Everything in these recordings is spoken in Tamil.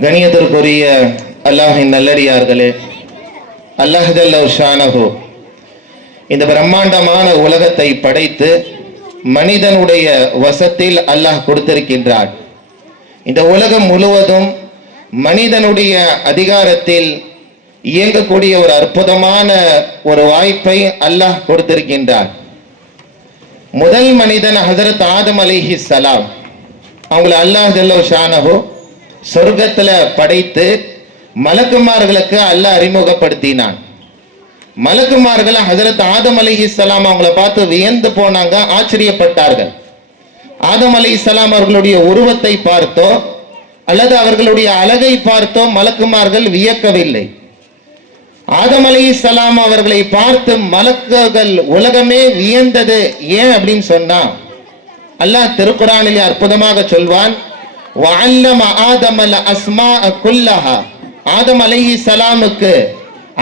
கணியத்திற்குரிய அல்லாஹின் நல்லடியார்களே, அல்லாஹ் ஜல்ல ஷானஹு இந்த பிரம்மாண்டமான உலகத்தை படைத்து மனிதனுடைய வசத்தில் அல்லாஹ் கொடுத்திருக்கின்றார். இந்த உலகம் முழுவதும் மனிதனுடைய அதிகாரத்தில் இயங்கக்கூடிய ஒரு அற்புதமான ஒரு வாய்ப்பை அல்லாஹ் கொடுத்திருக்கின்றார். முதல் மனிதன் ஹஜரத் ஆதம் அலைஹிஸ்ஸலாம், அவங்களை அல்லாஹ் ஜல்ல ஷானஹு சொர்க்கத்துல படைத்து மலக்குமார்களுக்கு அல்லாஹ் அறிமுகப்படுத்தினான். மலக்குமார்கள் ஹஜரத் ஆதம் அலைஹிஸ்ஸலாம் அவங்கள பார்த்து வியந்து போனாங்க, ஆச்சரியப்பட்டார்கள். ஆதம் அலைஹிஸ்ஸலாம் அவர்களுடைய உருவத்தை பார்த்தோ அல்லது அவர்களுடைய அழகை பார்த்தோ மலக்குமார்கள் வியக்கவில்லை. ஆதம் அலைஹிஸ்ஸலாம் அவர்களை பார்த்து மலக்குகள் உலகமே வியந்தது. ஏன் அப்படின்னு சொன்னா, அல்லாஹ் திருக்குர்ஆனிலே அற்புதமாக சொல்வான், வஅல்லம ஆதம அஸ்மாஅ குல்லஹா, ஆதம் அலைஹிஸ்ஸலாமுக்கு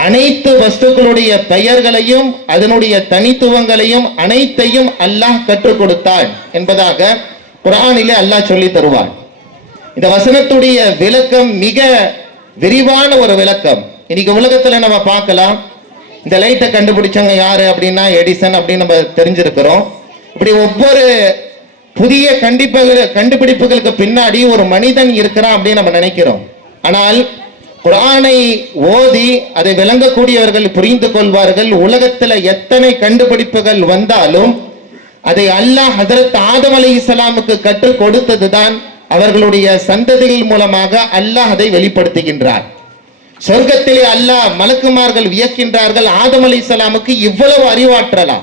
அனைத்து வஸ்துக்களுடைய பெயர்களையும் அதனுடைய தனித்துவங்களையும் அனைத்தையும் அல்லாஹ் கற்றுக் கொடுத்தான் என்பதாக குர்ஆனிலே அல்லாஹ் சொல்லி தருவான். இந்த வசனத்துடைய விளக்கம் மிக விரிவான ஒரு விளக்கம். இன்னைக்கு உலகத்துல நம்ம பார்க்கலாம், இந்த லைட்டை கண்டுபிடிச்சவங்க யாரு அப்படின்னா எடிசன் அப்படின்னு நம்ம தெரிஞ்சிருக்கிறோம். இப்படி ஒவ்வொரு புதிய கண்டுபிடிப்புகளுக்கு பின்னாடி ஒரு மனிதன் இருக்கிறான் அப்படின்னு நம்ம நினைக்கிறோம். ஆனால் குர்ஆனை ஓதி அதை விளங்கக்கூடியவர்கள் புரிந்து கொள்வார்கள், உலகத்துல எத்தனை கண்டுபிடிப்புகள் வந்தாலும் அதை அல்லாஹ் ஹஜரத் ஆதம் அலைஹிஸ்ஸலாமுக்கு கற்றுக் கொடுத்ததுதான். அவர்களுடைய சந்ததிகள் மூலமாக அல்லாஹ் அதை வெளிப்படுத்துகின்றார். சொர்க்கத்திலே அல்லாஹ் மலக்குமார்கள் வியக்கின்றார்கள், ஆதம் அலைஹிஸ்ஸலாமுக்கு இவ்வளவு அறிவாற்றலா?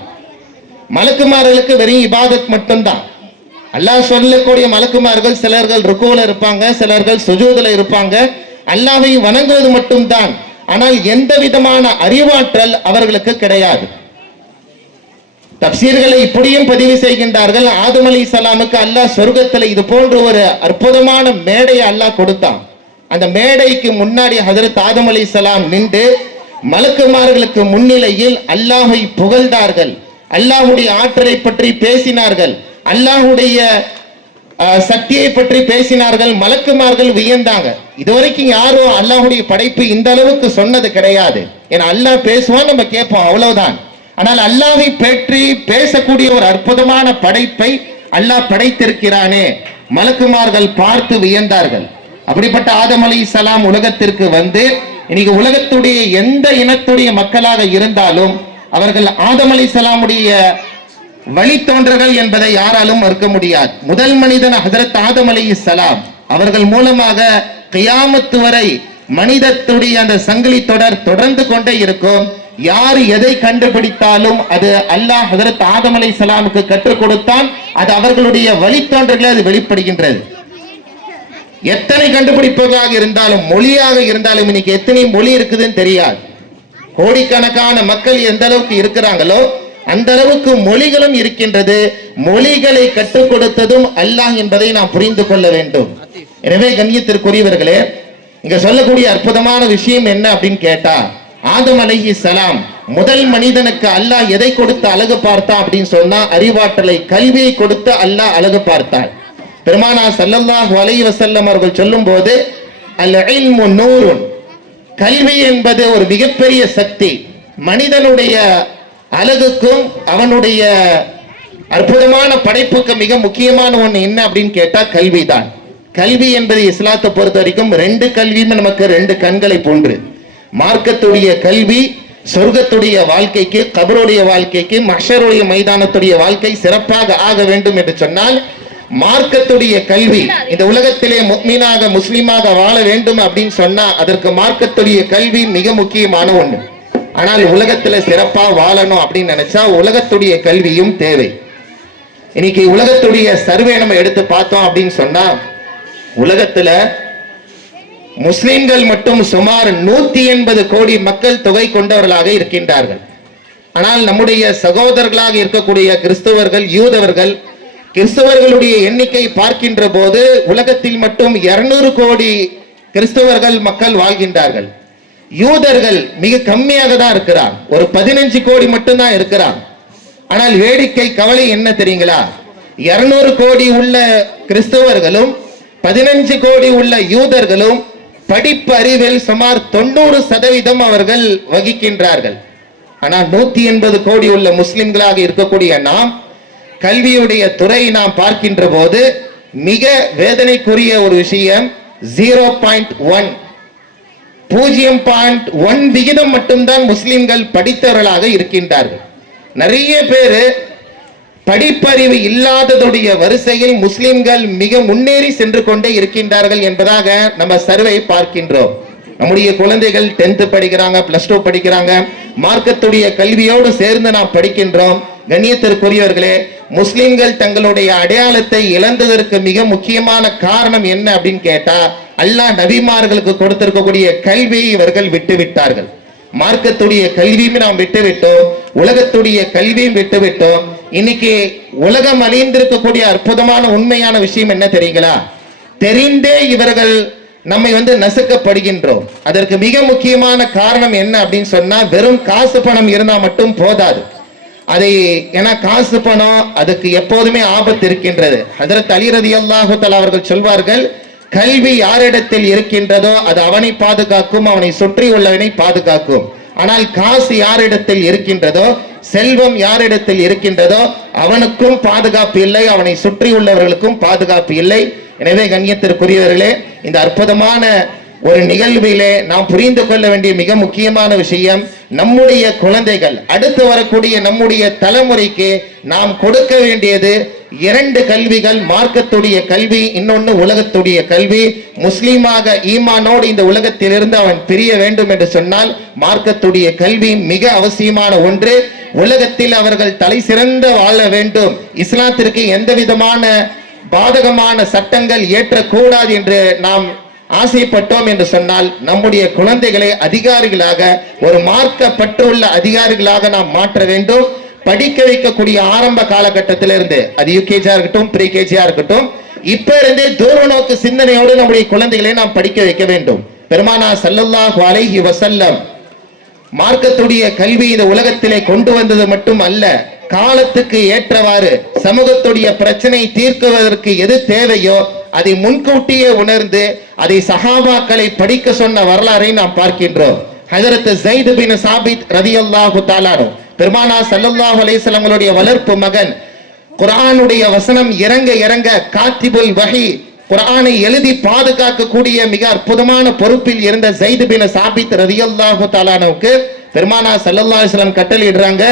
மலக்குமார்களுக்கு வெறும் இபாதத் மட்டும்தான். அல்லாஹ் சொல்லக்கூடிய மலக்குமார்கள் சிலர்கள் ருக்குல இருப்பாங்க, சிலர்கள் சுஜூதுல இருப்பாங்க, அல்லாஹ்வை வணங்குவது மட்டும்தான். ஆனால் எந்த விதமான அறிவாற்றல் அவர்களுக்கு கிடையாது. தப்சீர்களை இப்படியும் பதிவு செய்கின்றார்கள், ஆதம் அலைஹிஸ்ஸலாமுக்கு அல்லாஹ் சொர்க்கத்தில் இது போன்ற ஒரு அற்புதமான மேடையை அல்லாஹ் கொடுத்தான். அந்த மேடைக்கு முன்னாடி ஹஜரத் ஆதம் அலைஹிஸ்ஸலாம் நின்று மலக்குமார்களுக்கு முன்னிலையில் அல்லாஹ்வை புகழ்ந்தார்கள், அல்லாஹ்வுடைய ஆற்றலை பற்றி பேசினார்கள், அல்லாஹ்வுடைய சக்தியை பற்றி பேசினார்கள். மலக்குமார்கள் வியந்தாங்க. இதுவரைக்கும் யாரும் அல்லாஹ்வுடைய படைப்பு இந்த அளவுக்கு சொன்னது கிடையாது. ஏன்னா அல்லாஹ் பேசுவான், நம்ம கேட்போம், அவ்வளவுதான். ஆனால் அல்லாஹ்வை பற்றி பேசக்கூடிய ஒரு அற்புதமான படைப்பை அல்லாஹ் படைத்திருக்கிறானே, மலக்குமார்கள் பார்த்து வியந்தார்கள். அப்படிப்பட்ட ஆதம் அலைஹிஸ்ஸலாம் உலகத்திற்கு வந்து இன்னைக்கு உலகத்துடைய எந்த இனத்துடைய மக்களாக இருந்தாலும் அவர்கள் ஆதம் அலைஹிஸ்ஸலாமுடைய வழித்தோன்றர்கள் என்பதை யாராலும் மறுக்க முடியாது. முதல் மனிதன் ஹஜரத் ஆதம் அலைஹிஸ்ஸலாம் அவர்கள் மூலமாக கியாமத்து வரை மனிதத்துடைய அந்த சங்கிலி தொடர் தொடர்ந்து கொண்டே இருக்கும். யார் எதை கண்டுபிடித்தாலும் அது அல்லாஹ் ஹஜரத் ஆதம் அலைஹிஸ்ஸலாமுக்கு கற்றுக் கொடுத்தான். அது அவர்களுடைய வழித்தோன்றர்களே அது வெளிப்படுகின்றது. எத்தனை கண்டுபிடிப்புகளாக இருந்தாலும், மொழியாக இருந்தாலும், இன்னைக்கு எத்தனை மொழி இருக்குதுன்னு தெரியாது. கோடிக்கணக்கான மக்கள் எந்த அளவுக்கு இருக்கிறாங்களோ அந்த அளவுக்கு மொழிகளும் இருக்கின்றது. மொழிகளை கற்றுக் கொடுத்ததும் அல்லாஹ் என்பதை நாம் புரிந்து கொள்ள வேண்டும். எனவே கண்ணியத்திற்குரியவர்களே, இங்க சொல்லக்கூடிய அற்புதமான விஷயம் என்ன அப்படின்னு கேட்டா, ஆதம் அலைஹிஸ்ஸலாம் முதல் மனிதனுக்கு அல்லாஹ் எதை கொடுத்து அழகு பார்த்தா அப்படின்னு சொன்னா, அறிவாற்றலை, கல்வியை கொடுத்து அல்லாஹ் அழகு பார்த்தார். பெருமானார் ஸல்லல்லாஹு அலைஹி வஸல்லம் அவர்கள் சொல்லும் போது, அல் இல்மு நூருன், கல்வி என்பது ஒரு மிகப்பெரிய சக்தி. மனிதனுடைய அழகுக்கும் அவனுடைய அற்புதமான படைப்புக்கு மிக முக்கியமான ஒண்ணு என்ன அப்படின்னு கேட்டா கல்விதான். கல்வி என்பது இஸ்லாத்தை பொறுத்த வரைக்கும் ரெண்டு கல்வியும் நமக்கு ரெண்டு கண்களை போன்று. மார்க்கத்துடைய கல்வி சொர்க்கத்துடைய வாழ்க்கைக்கு, கபருடைய வாழ்க்கைக்கு, மஹ்ஷருடைய மைதானத்துடைய வாழ்க்கை சிறப்பாக ஆக வேண்டும் என்று சொன்னால் மார்க்கத்துடைய கல்வி, இந்த உலகத்திலே முஃமினாக முஸ்லிமாக வாழ வேண்டும் அப்படின்னு சொன்னா அதற்கு மார்க்கத்துடைய கல்வி மிக முக்கியமான ஒண்ணு. ஆனால் உலகத்துல சிறப்பா வாழணும் அப்படின்னு நினைச்சா உலகத்துடைய கல்வியும் தேவை. இன்னைக்கு உலகத்துடைய சர்வே நம்ம எடுத்து பார்த்தோம் அப்படின்னு சொன்னா, உலகத்துல முஸ்லிம்கள் மட்டும் சுமார் 180 கோடி மக்கள் தொகை கொண்டவர்களாக இருக்கின்றார்கள். ஆனால் நம்முடைய சகோதரர்களாக இருக்கக்கூடிய கிறிஸ்தவர்கள், யூதவர்கள், கிறிஸ்தவர்களுடைய எண்ணிக்கை பார்க்கின்ற போது உலகத்தில் மட்டும் 200 கோடி கிறிஸ்தவர்கள் மக்கள் வாழ்கின்றார்கள். யூதர்கள் மிக கம்மியாக தான் இருக்கிறார், ஒரு 15 கோடி மட்டும்தான் இருக்கிறார். ஆனால் வேடிக்கை கவலை என்ன தெரியுங்களா, 200 கோடி உள்ள கிறிஸ்தவர்களும் 15 கோடி உள்ள யூதர்களும் படிப்பு அறிவில் சுமார் 90% அவர்கள் வகிக்கின்றார்கள். ஆனால் 180 கோடி உள்ள முஸ்லிம்களாக இருக்கக்கூடிய நாம் கல்வியுடைய துறை நாம் பார்க்கின்ற போது மிக வேதனைக்குரிய ஒரு விஷயம், 0.1 விகிதம் மட்டும்தான் முஸ்லிம்கள் படித்தவர்களாக இருக்கின்றார்கள். நிறைய பேர் படிப்பறிவு இல்லாததுடைய வரிசையில் முஸ்லிம்கள் மிக முன்னேறி சென்று கொண்டே இருக்கின்றார்கள் என்பதாக நம்ம சர்வே பார்க்கின்றோம். நம்முடைய குழந்தைகள் 10th படிக்கிறாங்க, +2 படிக்கிறாங்க, மார்க்கத்துடைய கல்வியோடு சேர்ந்து நாம் படிக்கின்றோம். கண்ணியத்திற்குரியவர்களே, முஸ்லிம்கள் தங்களுடைய அடையாளத்தை இழந்ததற்கு மிக முக்கியமான காரணம் என்ன அப்படின்னு கேட்டா, அல்லாஹ் நபிமார்களுக்கு கொடுத்திருக்கக்கூடிய கல்வியை இவர்கள் விட்டுவிட்டார்கள். மார்க்கத்துடைய கல்வியும் நாம் விட்டுவிட்டோம், உலகத்துடைய கல்வியும் விட்டுவிட்டோம். இன்னைக்கு உலகம் அழிந்திருக்கக்கூடிய அற்புதமான உண்மையான விஷயம் என்ன தெரியுங்களா? தெரிந்தே இவர்கள் நம்மை நசுக்கப்படுகின்றோம். அதற்கு மிக முக்கியமான காரணம் என்ன அப்படின்னு சொன்னா, வெறும் காசு பணம் இருந்தா மட்டும் போதாது. அதை ஏன்னா காசு பணம் அதுக்கு எப்போதுமே ஆபத்து இருக்கின்றது. ஹஜ்ரத் அலி ரலியல்லாஹு தஆலா அவர்கள் சொல்வார்கள், கல்வி யாரிடத்தில் இருக்கின்றதோ அது அவனை பாதுகாக்கும், அவனை சுற்றி உள்ளவனை பாதுகாக்கும். ஆனால் காசு யாரிடத்தில் இருக்கின்றதோ, செல்வம் யாரிடத்தில் இருக்கின்றதோ அவனுக்கும் பாதுகாப்பு இல்லை, அவனை சுற்றி உள்ளவர்களுக்கும் பாதுகாப்பு இல்லை. எனவே கண்ணியத்திற்குரியவர்களே, இந்த அற்புதமான ஒரு நிகழ்விலே நாம் புரிந்து கொள்ள வேண்டிய மிக முக்கியமான விஷயம், நம்முடைய குழந்தைகள், அடுத்து வரக்கூடிய நம்முடைய தலைமுறைக்கு நாம் கொடுக்க வேண்டியது 2 கல்விகள். மார்க்கத்துடைய கல்வி, இன்னொன்னு உலகத்துடைய கல்வி. முஸ்லீமாக ஈமானோடு இந்த உலகத்திலிருந்து அவன் பிரிய வேண்டும் என்று சொன்னால் மார்க்கத்துடைய கல்வி மிக அவசியமான ஒன்று. உலகத்தில் அவர்கள் தலை சிறந்த வாழ வேண்டும், இஸ்லாத்திற்கு எந்த விதமான பாதகமான சட்டங்கள் ஏற்றக்கூடாது என்று நாம் ஆசைப்பட்டோம் என்று சொன்னால், நம்முடைய குழந்தைகளை அதிகாரிகளாக, ஒரு மார்க்க பற்றுள்ள அதிகாரிகளாக நாம் மாற்ற வேண்டும். படிக்க வைக்கக்கூடிய ஆரம்ப காலகட்டத்திலிருந்து, அது யூகேஜியா இருக்கட்டும், ப்ரீகேஜியா இருக்கட்டும், இப்ப இருந்தே தூர நோக்கு சிந்தனையோடு நம்முடைய குழந்தைகளை நாம் படிக்க வைக்க வேண்டும். பெருமானார் ஸல்லல்லாஹு அலைஹி வஸல்லம் மார்க்கத்துடைய கல்வி இந்த உலகத்திலே கொண்டு வந்தது மட்டும் அல்ல, காலத்துக்கு ஏற்றவாறு சமூகத்துடைய பிரச்சனை தீர்க்குவதற்கு எது தேவையோ அதை முன்கூட்டியே உணர்ந்து அதை சஹாபாக்களை படிக்க சொன்ன வரலாறை நாம் பார்க்கின்றோம். ஹஜ்ரத் ஸைத் பின் சாபித் ரலியல்லாஹு தஆலா பெருமானார் ஸல்லல்லாஹு அலைஹி வஸல்லம் வளர்ப்பு மகன். குர்ஆனுடைய வசனம் இறங்க இறங்க காத்திபுல் வஹி, குர்ஆனை எழுதி பாதுகாக்கக்கூடிய மிக அற்புதமான பொறுப்பில் இருந்த ஸைத் பின் சாபித் ரலியல்லாஹு தஆலாவுக்கு பெருமானார் ஸல்லல்லாஹு அலைஹி வஸல்லம் கட்டளையிடுறாங்க,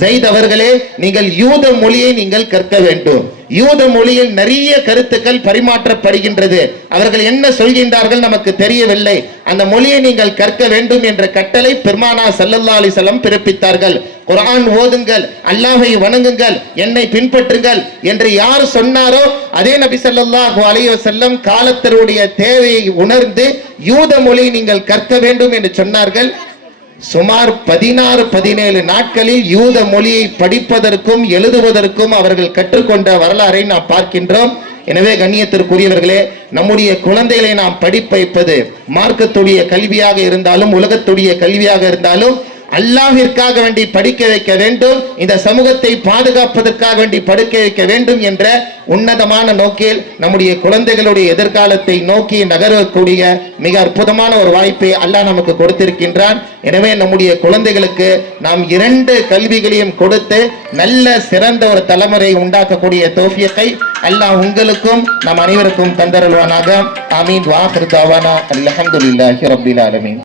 ஸைத் அவர்களே, நீங்கள் யூத மொழியை நீங்கள் கற்க வேண்டும். யூத மொழியில் நிறைய கருத்துக்கள் பரிமாற்றப்படுகின்றது, அவர்கள் என்ன சொல்கின்றார்கள் நமக்கு தெரியவில்லை, அந்த மொழியை நீங்கள் கற்க வேண்டும் என்ற கட்டளை பெருமானார் ஸல்லல்லாஹு அலைஹி வஸல்லம் பிறப்பித்தார்கள். குர்ஆன் ஓதுங்கள், அல்லாஹ்வை வணங்குங்கள், என்னை பின்பற்றுங்கள் என்று யார் சொன்னாரோ அதே நபி ஸல்லல்லாஹு அலைஹி வஸல்லம் காலத்தினுடைய தேவையை உணர்ந்து யூத மொழியை நீங்கள் கற்க வேண்டும் என்று சொன்னார்கள். சுமார் 16-17 நாட்களில் யூத மொழியை படிப்பதற்கும் எழுதுவதற்கும் அவர்கள் கற்றுக்கொண்ட வரலாறை நாம் பார்க்கின்றோம். எனவே கண்ணியத்திற்குரியவர்களே, நம்முடைய குழந்தைகளை நாம் படிப்ப வைப்பது மார்க்கத்துடைய கல்வியாக இருந்தாலும் உலகத்துடைய கல்வியாக இருந்தாலும் அல்லாஹ்விற்காக வேண்டி படிக்க வைக்க வேண்டும், இந்த சமூகத்தை பாதுகாப்பதற்காக வேண்டி படிக்க வைக்க வேண்டும் என்ற உன்னதமான நோக்கில் நம்முடைய குழந்தைகளுடைய எதிர்காலத்தை நோக்கி நகரக்கூடிய மிக அற்புதமான ஒரு வாய்ப்பை அல்லாஹ் நமக்கு கொடுத்திருக்கின்றான். எனவே நம்முடைய குழந்தைகளுக்கு நாம் 2 கல்விகளையும் கொடுத்து நல்ல சிறந்த ஒரு தலைமுறை உண்டாக்கக்கூடிய தௌஃபீகை அல்லாஹ் உங்களுக்கும் நம் அனைவருக்கும் தந்தருள்வானாக. ஆமீன். வா ஆகிரு தஅவானா அல்ஹம்துலில்லாஹி ரப்பில் ஆலமீன்.